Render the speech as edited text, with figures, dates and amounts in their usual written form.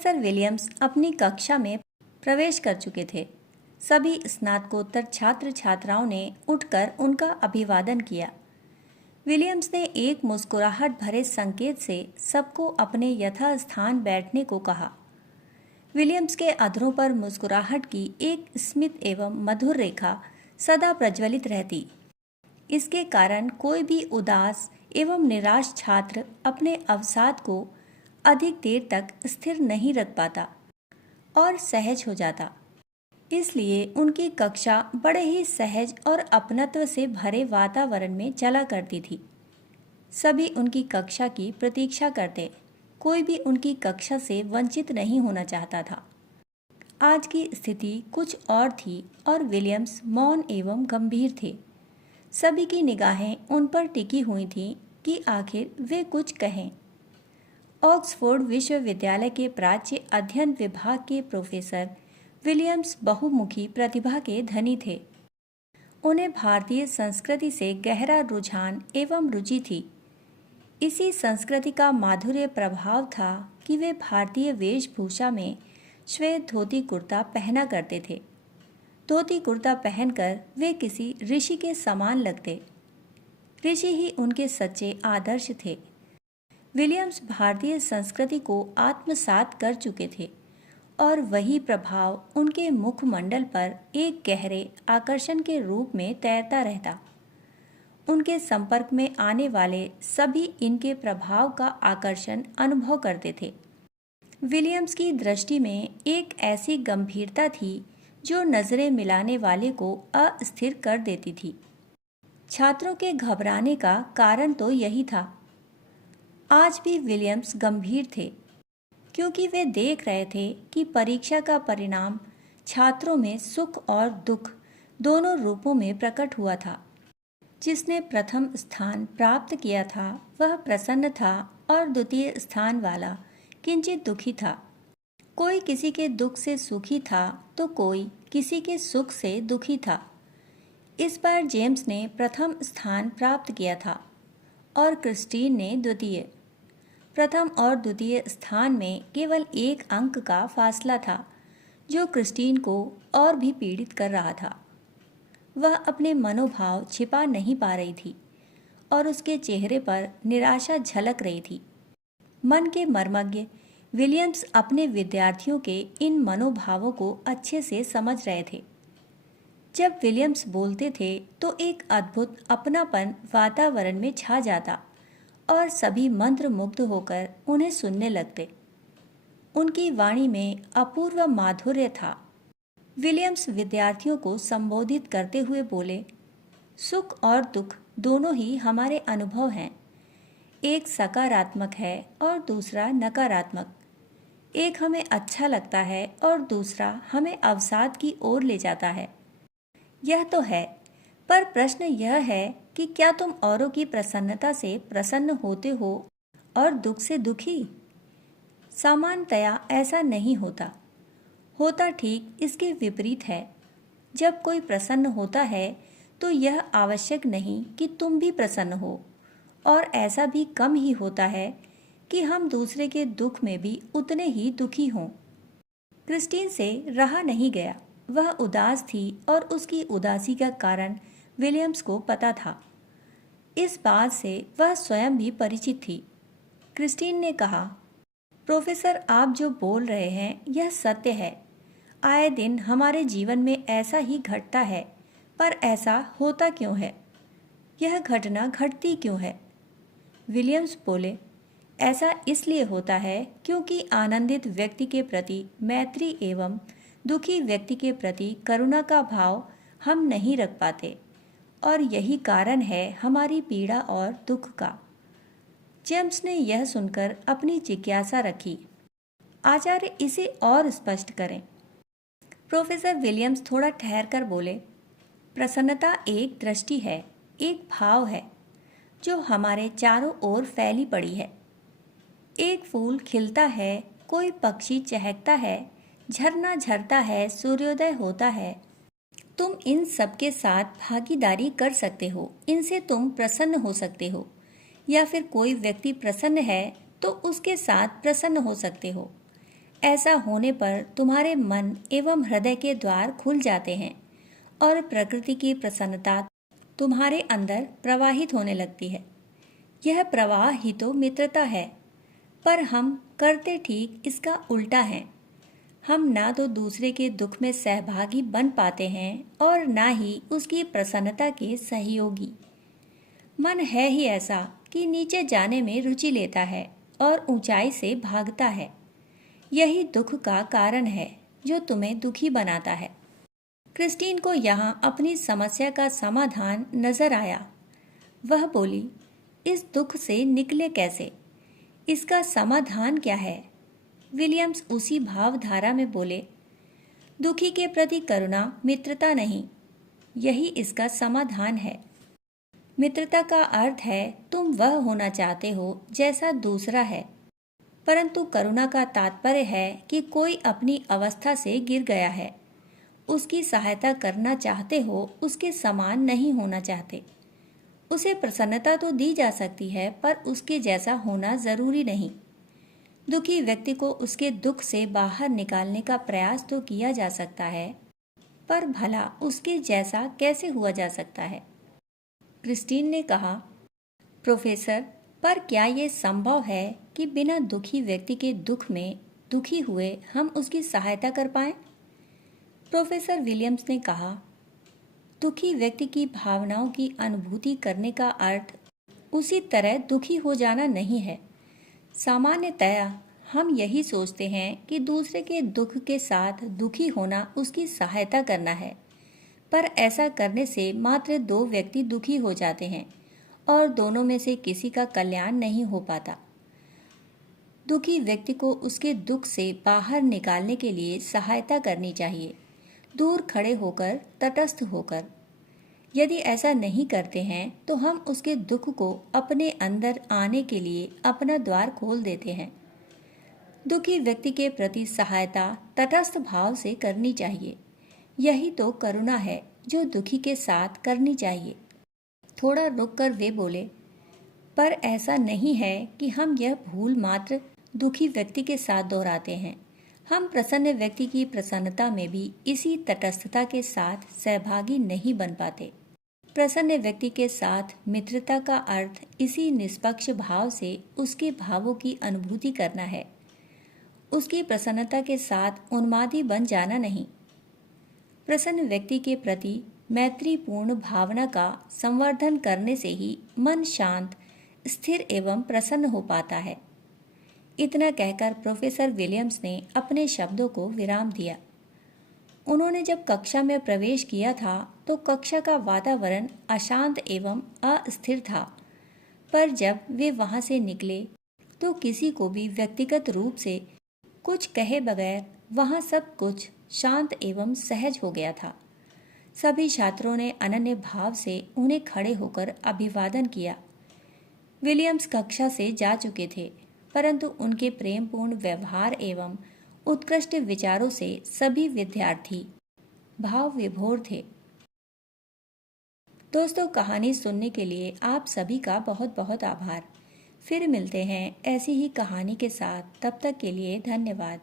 Professor Williams अपनी कक्षा में प्रवेश कर चुके थे। सभी स्नातकोत्तर छात्र छात्राओं ने उठकर उनका अभिवादन किया। विलियम्स ने एक मुस्कुराहट भरे संकेत से सबको अपने यथास्थान बैठने को कहा। विलियम्स के अधरों पर मुस्कुराहट की एक स्मित एवं मधुर रेखा सदा प्रज्वलित रहती। इसके कारण कोई भी उदास एवं निराश छात्र अपने अवसाद को अधिक देर तक स्थिर नहीं रख पाता और सहज हो जाता। इसलिए उनकी कक्षा बड़े ही सहज और अपनत्व से भरे वातावरण में चला करती थी। सभी उनकी कक्षा की प्रतीक्षा करते, कोई भी उनकी कक्षा से वंचित नहीं होना चाहता था। आज की स्थिति कुछ और थी और विलियम्स मौन एवं गंभीर थे। सभी की निगाहें उन पर टिकी हुई थीं कि आखिर वे कुछ कहें। ऑक्सफोर्ड विश्वविद्यालय के प्राच्य अध्ययन विभाग के प्रोफेसर विलियम्स बहुमुखी प्रतिभा के धनी थे। उन्हें भारतीय संस्कृति से गहरा रुझान एवं रुचि थी। इसी संस्कृति का माधुर्य प्रभाव था कि वे भारतीय वेशभूषा में श्वेत धोती कुर्ता पहना करते थे। धोती कुर्ता पहनकर वे किसी ऋषि के समान लगते। ऋषि ही उनके सच्चे आदर्श थे। विलियम्स भारतीय संस्कृति को आत्मसात कर चुके थे और वही प्रभाव उनके मुखमंडल पर एक गहरे आकर्षण के रूप में तैरता रहता। उनके संपर्क में आने वाले सभी इनके प्रभाव का आकर्षण अनुभव करते थे। विलियम्स की दृष्टि में एक ऐसी गंभीरता थी जो नजरें मिलाने वाले को अस्थिर कर देती थी। छात्रों के घबराने का कारण तो यही था। आज भी विलियम्स गंभीर थे क्योंकि वे देख रहे थे कि परीक्षा का परिणाम छात्रों में सुख और दुख दोनों रूपों में प्रकट हुआ था। जिसने प्रथम स्थान प्राप्त किया था वह प्रसन्न था और द्वितीय स्थान वाला किंचित दुखी था। कोई किसी के दुख से सुखी था तो कोई किसी के सुख से दुखी था। इस बार जेम्स ने प्रथम स्थान प्राप्त किया था और क्रिस्टीन ने द्वितीय। प्रथम और द्वितीय स्थान में केवल एक अंक का फासला था जो क्रिस्टीन को और भी पीड़ित कर रहा था। वह अपने मनोभाव छिपा नहीं पा रही थी और उसके चेहरे पर निराशा झलक रही थी। मन के मर्मज्ञ विलियम्स अपने विद्यार्थियों के इन मनोभावों को अच्छे से समझ रहे थे। जब विलियम्स बोलते थे तो एक अद्भुत अपनापन वातावरण में छा जाता और सभी मंत्रमुग्ध होकर उन्हें सुनने लगते। उनकी वाणी में अपूर्व माधुर्य था। विलियम्स विद्यार्थियों को संबोधित करते हुए बोले, सुख और दुख दोनों ही हमारे अनुभव हैं। एक सकारात्मक है और दूसरा नकारात्मक। एक हमें अच्छा लगता है और दूसरा हमें अवसाद की ओर ले जाता है। यह तो है, पर प्रश्न यह है कि क्या तुम औरों की प्रसन्नता से प्रसन्न होते हो और दुख से दुखी? सामान्यतया ऐसा नहीं होता। होता ठीक इसके विपरीत है। जब कोई प्रसन्न होता है तो यह आवश्यक नहीं कि तुम भी प्रसन्न हो, और ऐसा भी कम ही होता है कि हम दूसरे के दुख में भी उतने ही दुखी हों। क्रिस्टीन से रहा नहीं गया। वह उदास थी और उसकी उदासी का कारण विलियम्स को पता था। इस बात से वह स्वयं भी परिचित थी। क्रिस्टीन ने कहा, प्रोफेसर, आप जो बोल रहे हैं यह सत्य है। आए दिन हमारे जीवन में ऐसा ही घटता है, पर ऐसा होता क्यों है? यह घटना घटती क्यों है? विलियम्स बोले, ऐसा इसलिए होता है क्योंकि आनंदित व्यक्ति के प्रति मैत्री एवं दुखी व्यक्ति के प्रति करुणा का भाव हम नहीं रख पाते, और यही कारण है हमारी पीड़ा और दुख का। जेम्स ने यह सुनकर अपनी जिज्ञासा रखी, आचार्य इसे और स्पष्ट करें। प्रोफेसर विलियम्स थोड़ा ठहर कर बोले, प्रसन्नता एक दृष्टि है, एक भाव है जो हमारे चारों ओर फैली पड़ी है। एक फूल खिलता है, कोई पक्षी चहकता है, झरना झरता है, सूर्योदय होता है। तुम इन सब के साथ भागीदारी कर सकते हो, इनसे तुम प्रसन्न हो सकते हो, या फिर कोई व्यक्ति प्रसन्न है तो उसके साथ प्रसन्न हो सकते हो। ऐसा होने पर तुम्हारे मन एवं हृदय के द्वार खुल जाते हैं और प्रकृति की प्रसन्नता तुम्हारे अंदर प्रवाहित होने लगती है। यह प्रवाह ही तो मित्रता है, पर हम करते ठीक इसका उल्टा है। हम ना तो दूसरे के दुख में सहभागी बन पाते हैं और ना ही उसकी प्रसन्नता के सहयोगी। मन है ही ऐसा कि नीचे जाने में रुचि लेता है और ऊंचाई से भागता है। यही दुख का कारण है जो तुम्हें दुखी बनाता है। क्रिस्टीन को यहाँ अपनी समस्या का समाधान नजर आया। वह बोली, इस दुख से निकले कैसे? इसका समाधान क्या है? विलियम्स उसी भावधारा में बोले, दुखी के प्रति करुणा मित्रता नहीं, यही इसका समाधान है। मित्रता का अर्थ है तुम वह होना चाहते हो जैसा दूसरा है, परंतु करुणा का तात्पर्य है कि कोई अपनी अवस्था से गिर गया है, उसकी सहायता करना चाहते हो, उसके समान नहीं होना चाहते। उसे प्रसन्नता तो दी जा सकती है, पर उसके जैसा होना जरूरी नहीं। दुखी व्यक्ति को उसके दुख से बाहर निकालने का प्रयास तो किया जा सकता है, पर भला उसके जैसा कैसे हुआ जा सकता है? क्रिस्टीन ने कहा, प्रोफेसर, पर क्या ये संभव है कि बिना दुखी व्यक्ति के दुख में दुखी हुए हम उसकी सहायता कर पाएं? प्रोफेसर विलियम्स ने कहा, दुखी व्यक्ति की भावनाओं की अनुभूति करने का अर्थ उसी तरह दुखी हो जाना नहीं है। सामान्यतया हम यही सोचते हैं कि दूसरे के दुख के साथ दुखी होना उसकी सहायता करना है, पर ऐसा करने से मात्र दो व्यक्ति दुखी हो जाते हैं और दोनों में से किसी का कल्याण नहीं हो पाता। दुखी व्यक्ति को उसके दुख से बाहर निकालने के लिए सहायता करनी चाहिए, दूर खड़े होकर, तटस्थ होकर। यदि ऐसा नहीं करते हैं तो हम उसके दुख को अपने अंदर आने के लिए अपना द्वार खोल देते हैं। दुखी व्यक्ति के प्रति सहायता तटस्थ भाव से करनी चाहिए। यही तो करुणा है जो दुखी के साथ करनी चाहिए। थोड़ा रुककर वे बोले, पर ऐसा नहीं है कि हम यह भूल मात्र दुखी व्यक्ति के साथ दोहराते हैं। हम प्रसन्न व्यक्ति की प्रसन्नता में भी इसी तटस्थता के साथ सहभागी नहीं बन पाते। प्रसन्न व्यक्ति के साथ मित्रता का अर्थ इसी निष्पक्ष भाव से उसके भावों की अनुभूति करना है, उसकी प्रसन्नता के साथ उन्मादी बन जाना नहीं। प्रसन्न व्यक्ति के प्रति मैत्रीपूर्ण भावना का संवर्धन करने से ही मन शांत, स्थिर एवं प्रसन्न हो पाता है। इतना कहकर प्रोफेसर विलियम्स ने अपने शब्दों को विराम दिया। उन्होंने जब कक्षा में प्रवेश किया था तो कक्षा का वातावरण अशांत एवं अस्थिर था, पर जब वे वहां से निकले तो किसी को भी व्यक्तिगत रूप से कुछ कहे बगैर वहां सब कुछ शांत एवं सहज हो गया था। सभी छात्रों ने अनन्य भाव से उन्हें खड़े होकर अभिवादन किया। विलियम्स कक्षा से जा चुके थे, परंतु उनके प्रेमपूर्ण व्यवहार एवं उत्कृष्ट विचारों से सभी विद्यार्थी भाव विभोर थे। दोस्तों, कहानी सुनने के लिए आप सभी का बहुत बहुत आभार। फिर मिलते हैं ऐसी ही कहानी के साथ। तब तक के लिए धन्यवाद।